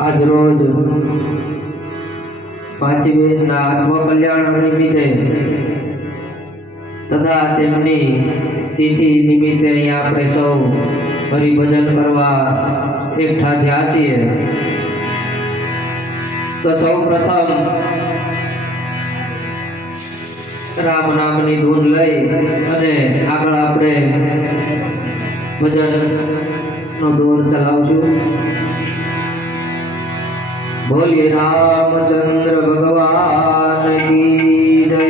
આજ રોજ બહેનના આત્મકલ્યાણ નિમિત્તે તથા તેમની તિથિ નિમિત્તે અહીંયા આપણે સૌ હરિભજન કરવા એકઠા થયા છીએ. તો સૌ પ્રથમ રામ નામની ધૂન લઈ અને આગળ આપણે ભજન નો દોર ચલાવશું. બોલીએ રામચંદ્ર ભગવાન કી જય.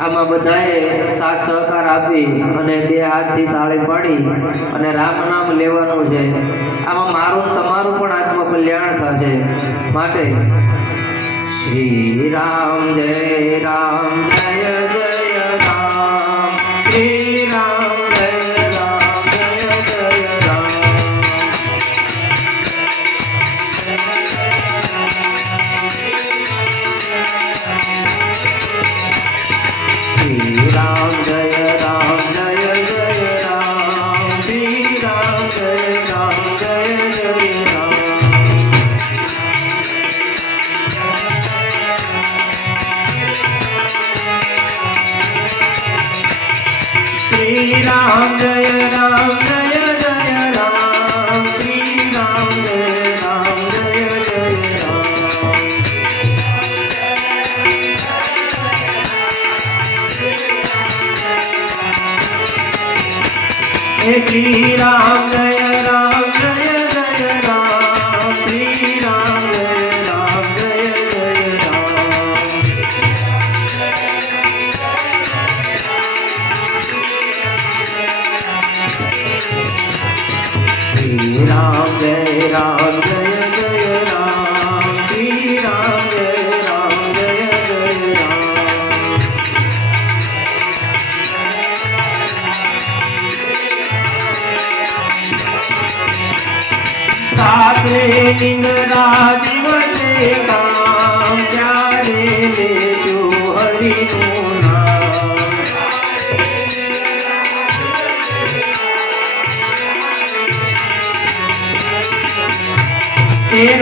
આમાં બધાએ સાથ સહકાર આપી અને બે હાથથી તાળી પાડી અને રામ નામ લેવાનું છે. આમાં મારું તમારું પણ આત્મકલ્યાણ થશે. માટે શ્રી રામ જય રામ, જય જય. श्रीराम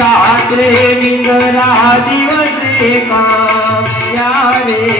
રાત્રે નિંદરા દિવસે કામ ત્યારે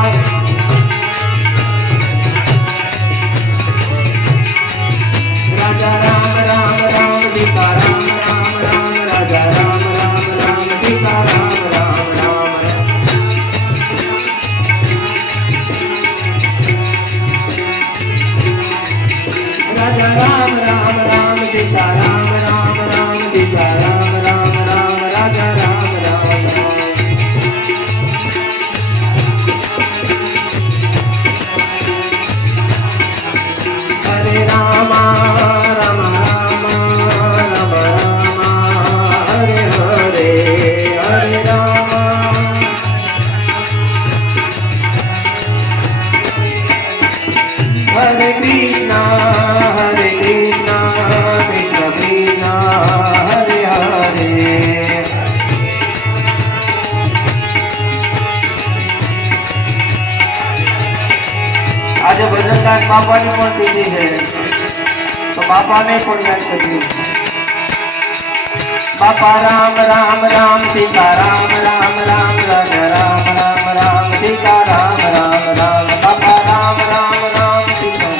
રાજા રામ રામ રામ ભજનદાસ બાપાની પણ તિથિ છે તો બાપાને પણ યાદ કરીએ બાપા રામ રામ રામ સીતા રામ રામ રામ રાજા રામ રામ રામ સીતા રામ રામ રામ બાપા રામ રામ રામ સીતા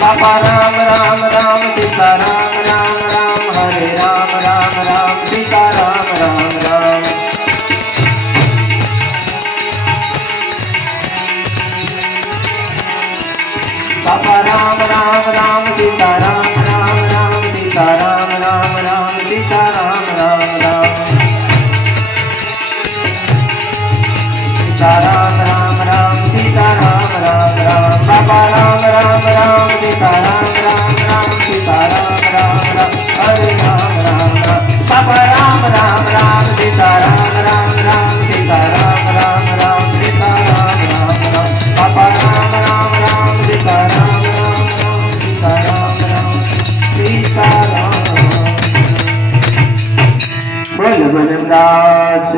બાપા રામ રામ રામ સીતા રામ રામ રામ હરે રામ રામ રામ સીતા રામ રામ રામ બાપા રામ રામ રામ સીતા રામ રામ રામ સીતા રામ રામ રામ સીતા રામ રામ રામ સીતા રામ રામ રામ સીતા રામ રામ રામ બાપા રામ રામ રામ સીતા રામ બોલ